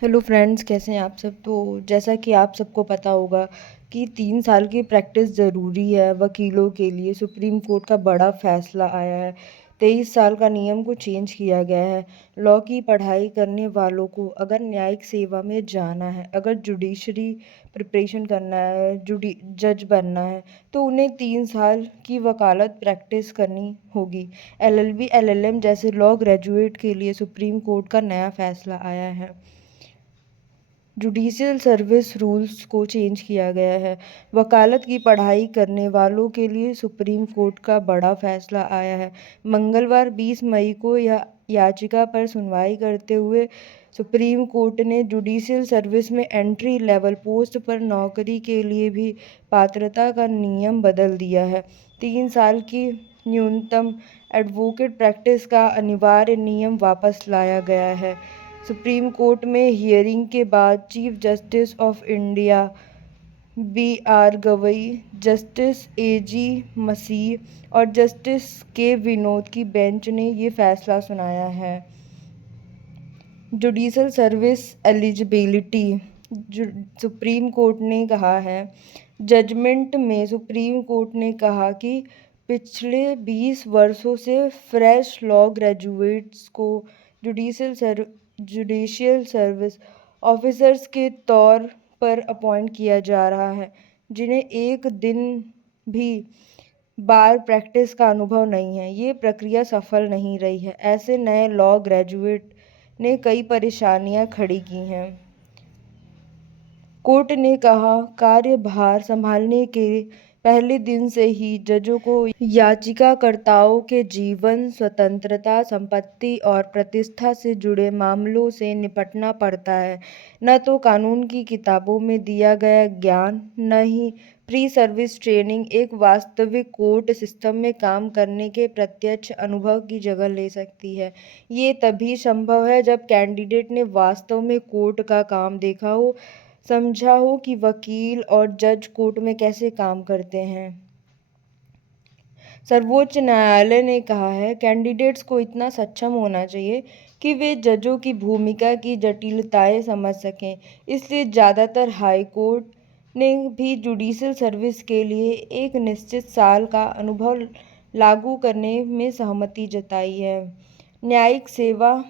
Hello friends, कैसे हैं आप सब। तो जैसा कि आप सबको पता होगा कि 3 साल की प्रैक्टिस ज़रूरी है वकीलों के लिए। सुप्रीम कोर्ट का बड़ा फैसला आया है। 23 साल का नियम को चेंज किया गया है। लॉ की पढ़ाई करने वालों को अगर न्यायिक सेवा में जाना है, अगर जुडिशरी प्रिपरेशन करना है, जज बनना है, तो उन्हें 3 साल की वकालत प्रैक्टिस करनी होगी। LLB LLM जैसे लॉ ग्रेजुएट के लिए सुप्रीम कोर्ट का नया फैसला आया है। जुडिशियल सर्विस रूल्स को चेंज किया गया है। वकालत की पढ़ाई करने वालों के लिए सुप्रीम कोर्ट का बड़ा फैसला आया है। मंगलवार 20 मई को यह याचिका पर सुनवाई करते हुए सुप्रीम कोर्ट ने जुडिशियल सर्विस में एंट्री लेवल पोस्ट पर नौकरी के लिए भी पात्रता का नियम बदल दिया है। 3 साल की न्यूनतम एडवोकेट प्रैक्टिस का अनिवार्य नियम वापस लाया गया है। सुप्रीम कोर्ट में हियरिंग के बाद chief justice of India BR Gavai, justice AG मसीह और जस्टिस के विनोद की बेंच ने ये फैसला सुनाया है। Judicial service eligibility supreme court ने कहा है। जजमेंट में सुप्रीम कोर्ट ने कहा कि पिछले 20 वर्षों से फ्रेश लॉ ग्रेजुएट्स को जुडिशियल सर्विस ऑफिसर्स के तौर पर अपॉइंट किया जा रहा है, जिन्हें एक दिन भी बार प्रैक्टिस का अनुभव नहीं है। ये प्रक्रिया सफल नहीं रही है। ऐसे नए लॉ ग्रेजुएट ने कई परेशानियां खड़ी की हैं। कोर्ट ने कहा, कार्यभार संभालने के पहले दिन से ही जजों को याचिकाकर्ताओं के जीवन, स्वतंत्रता, संपत्ति और प्रतिष्ठा से जुड़े मामलों से निपटना पड़ता है। न तो कानून की किताबों में दिया गया ज्ञान, न ही प्री सर्विस ट्रेनिंग एक वास्तविक कोर्ट सिस्टम में काम करने के प्रत्यक्ष अनुभव की जगह ले सकती है। ये तभी संभव है जब कैंडिडेट ने वास्तव में कोर्ट का काम देखा हो, समझा हो कि वकील और जज कोर्ट में कैसे काम करते हैं। सर्वोच्च न्यायालय ने कहा है, कैंडिडेट्स को इतना सक्षम होना चाहिए कि वे जजों की भूमिका की जटिलताएं समझ सकें। इसलिए ज़्यादातर हाई कोर्ट ने भी जुडिशियल सर्विस के लिए एक निश्चित साल का अनुभव लागू करने में सहमति जताई है। न्यायिक सेवा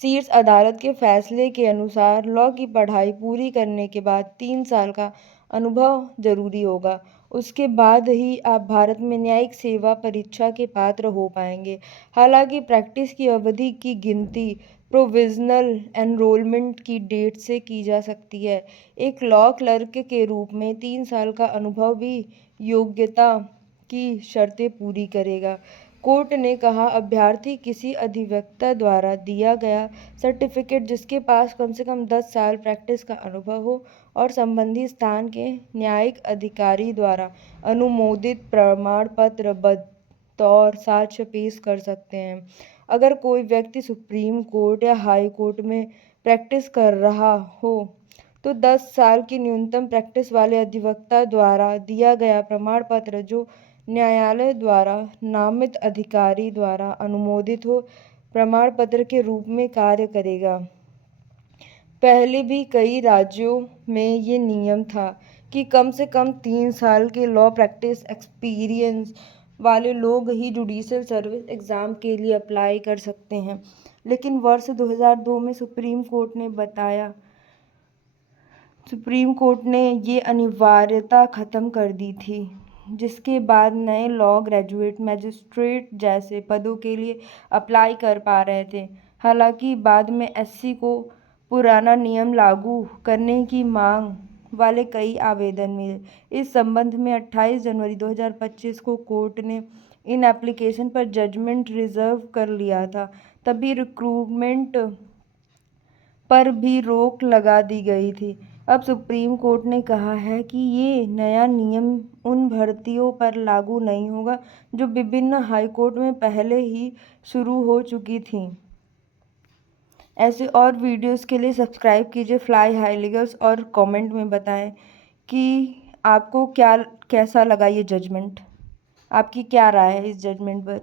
शीर्ष अदालत के फैसले के अनुसार लॉ की पढ़ाई पूरी करने के बाद 3 साल का अनुभव जरूरी होगा। उसके बाद ही आप भारत में न्यायिक सेवा परीक्षा के पात्र हो पाएंगे। हालांकि प्रैक्टिस की अवधि की गिनती प्रोविजनल एनरोलमेंट की डेट से की जा सकती है। एक लॉ क्लर्क के रूप में 3 साल का अनुभव भी योग्यता की शर्तें पूरी करेगा। कोर्ट ने कहा, अभ्यर्थी किसी अधिवक्ता द्वारा दिया गया सर्टिफिकेट जिसके पास कम से कम 10 साल प्रैक्टिस का अनुभव हो और संबंधित स्थान के न्यायिक अधिकारी द्वारा अनुमोदित प्रमाण पत्र बतौर साक्ष्य पेश कर सकते हैं। अगर कोई व्यक्ति सुप्रीम कोर्ट या हाई कोर्ट में प्रैक्टिस कर रहा हो तो 10 साल की न्यूनतम प्रैक्टिस वाले अधिवक्ता द्वारा दिया गया प्रमाण पत्र, जो न्यायालय द्वारा नामित अधिकारी द्वारा अनुमोदित हो, प्रमाण पत्र के रूप में कार्य करेगा। पहले भी कई राज्यों में ये नियम था कि कम से कम 3 साल के लॉ प्रैक्टिस एक्सपीरियंस वाले लोग ही जुडिशियल सर्विस एग्ज़ाम के लिए अप्लाई कर सकते हैं। लेकिन वर्ष 2002 में सुप्रीम कोर्ट ने ये अनिवार्यता ख़त्म कर दी थी, जिसके बाद नए लॉ ग्रेजुएट मैजिस्ट्रेट जैसे पदों के लिए अप्लाई कर पा रहे थे। हालांकि बाद में SC को पुराना नियम लागू करने की मांग वाले कई आवेदन मिले। इस संबंध में 28 जनवरी 2025 को कोर्ट ने इन एप्लीकेशन पर जजमेंट रिजर्व कर लिया था। तभी रिक्रूटमेंट पर भी रोक लगा दी गई थी। अब सुप्रीम कोर्ट ने कहा है कि ये नया नियम उन भर्तियों पर लागू नहीं होगा जो विभिन्न हाई कोर्ट में पहले ही शुरू हो चुकी थीं। ऐसे और वीडियोस के लिए सब्सक्राइब कीजिए फ्लाई हाई लीगल्स और कमेंट में बताएं कि आपको कैसा लगा ये जजमेंट। आपकी क्या राय है इस जजमेंट पर।